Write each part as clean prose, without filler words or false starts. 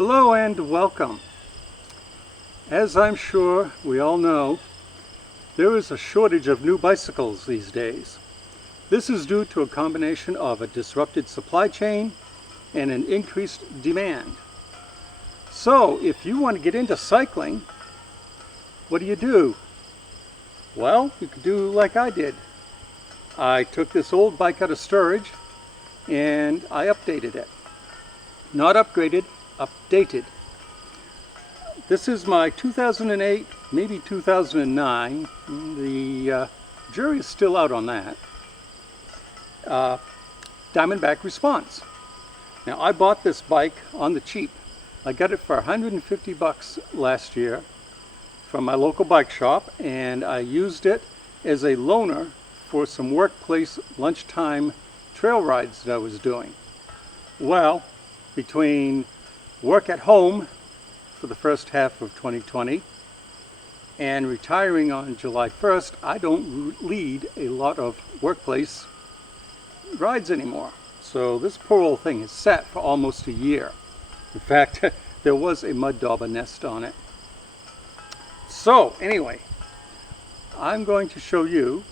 Hello and welcome. As I'm sure we all know, there is a shortage of new bicycles these days. This is due to a combination of a disrupted supply chain and an increased demand. So if you want to get into cycling, what do? Well, you could do like I did. I took this old bike out of storage and I updated it. Not upgraded, updated. This is my 2008, maybe 2009. The jury is still out on that. Diamondback Response. Now I bought this bike on the cheap. I got it for 150 bucks last year from my local bike shop, and I used it as a loaner for some workplace lunchtime trail rides that I was doing. Well, between work at home for the first half of 2020 and retiring on July 1st, I don't lead a lot of workplace rides anymore. So this poor old thing is sat for almost a year. In fact, there was a mud dauber nest on it. So anyway, I'm going to show you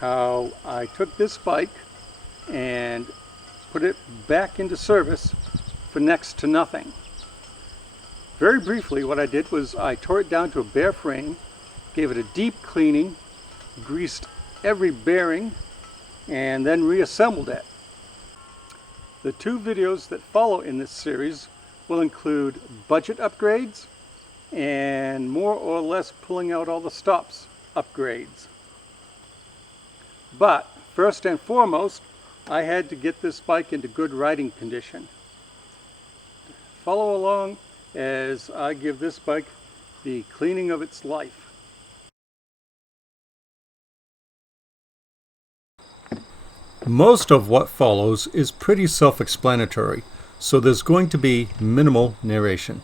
how I took this bike and put it back into service for next to nothing. Very briefly, what I did was I tore it down to a bare frame, gave it a deep cleaning, greased every bearing, and then reassembled it. The two videos that follow in this series will include budget upgrades and more or less pulling out all the stops upgrades. But first and foremost, I had to get this bike into good riding condition. Follow along as I give this bike the cleaning of its life. Most of what follows is pretty self-explanatory, so there's going to be minimal narration.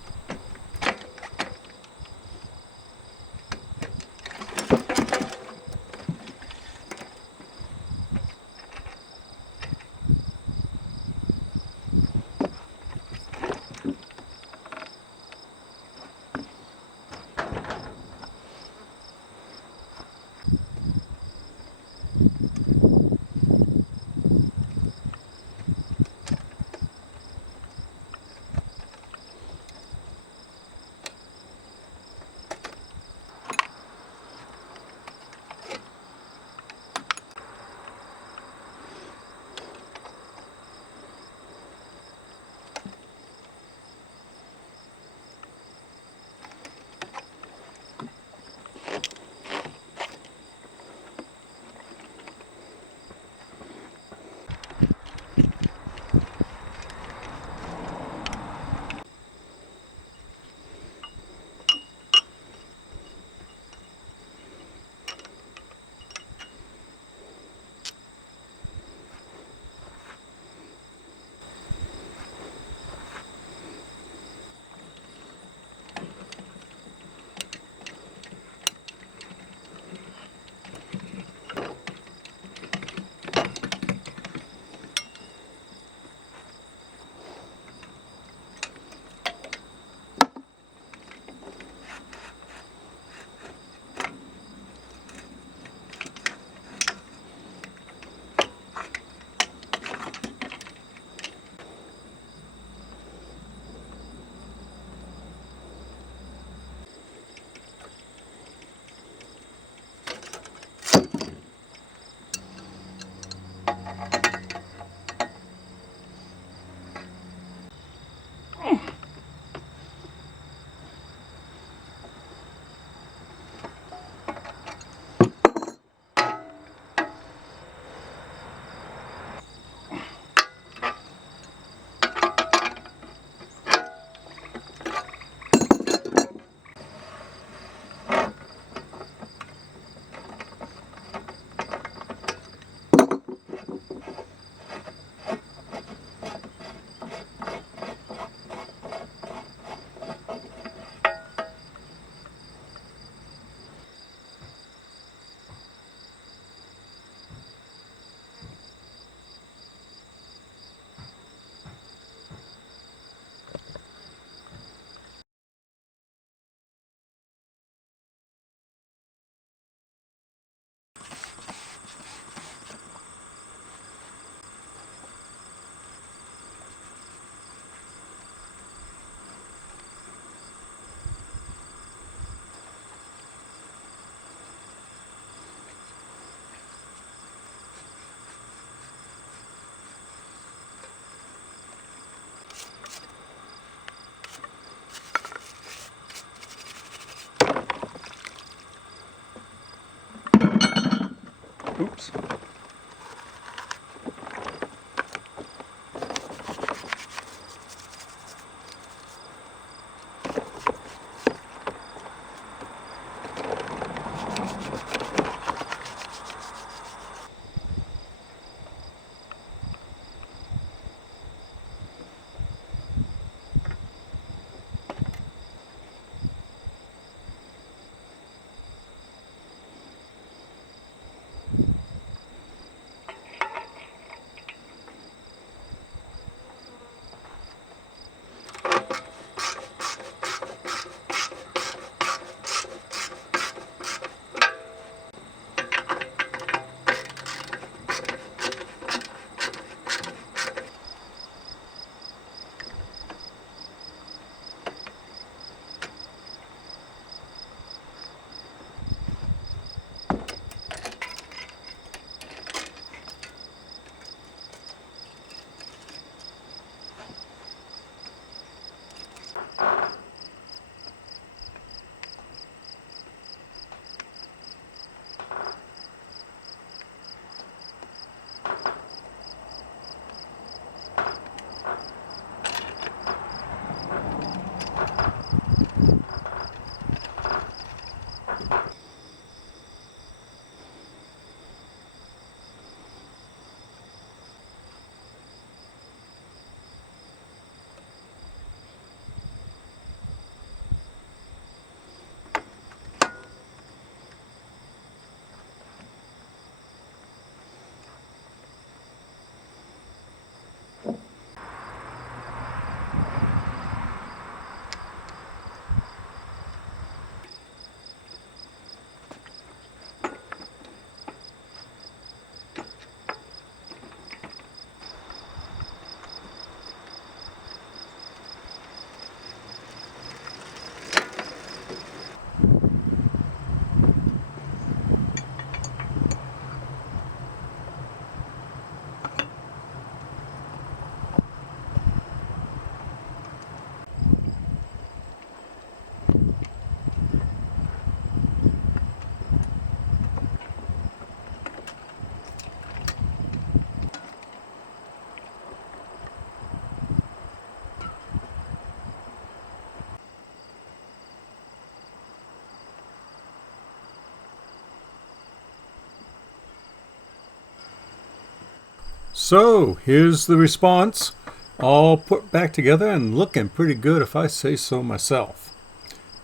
So here's the response, all put back together and looking pretty good if I say so myself.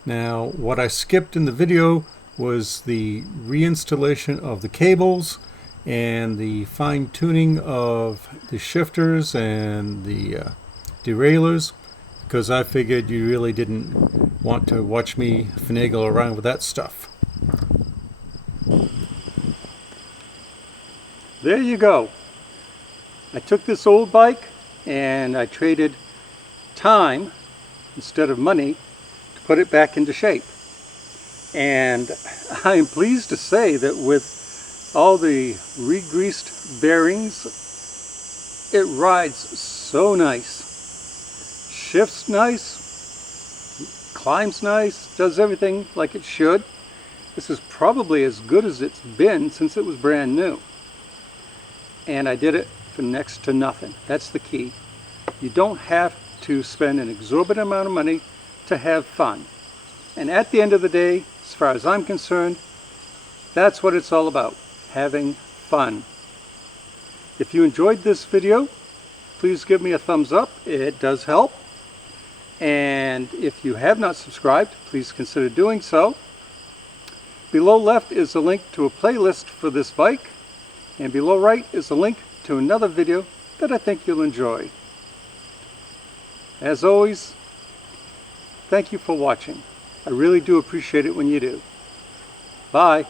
Now what I skipped in the video was the reinstallation of the cables and the fine-tuning of the shifters and the derailleurs, because I figured you really didn't want to watch me finagle around with that stuff. There you go. I took this old bike and I traded time instead of money to put it back into shape. And I am pleased to say that with all the re-greased bearings, it rides so nice. Shifts nice, climbs nice, does everything like it should. This is probably as good as it's been since it was brand new. And I did it for next to nothing. That's the key. You don't have to spend an exorbitant amount of money to have fun. And at the end of the day, as far as I'm concerned, that's what it's all about, having fun. If you enjoyed this video, please give me a thumbs up. It does help. And if you have not subscribed, please consider doing so. Below left is a link to a playlist for this bike. And below right is a link to another video that I think you'll enjoy. As always, thank you for watching. I really do appreciate it when you do. Bye.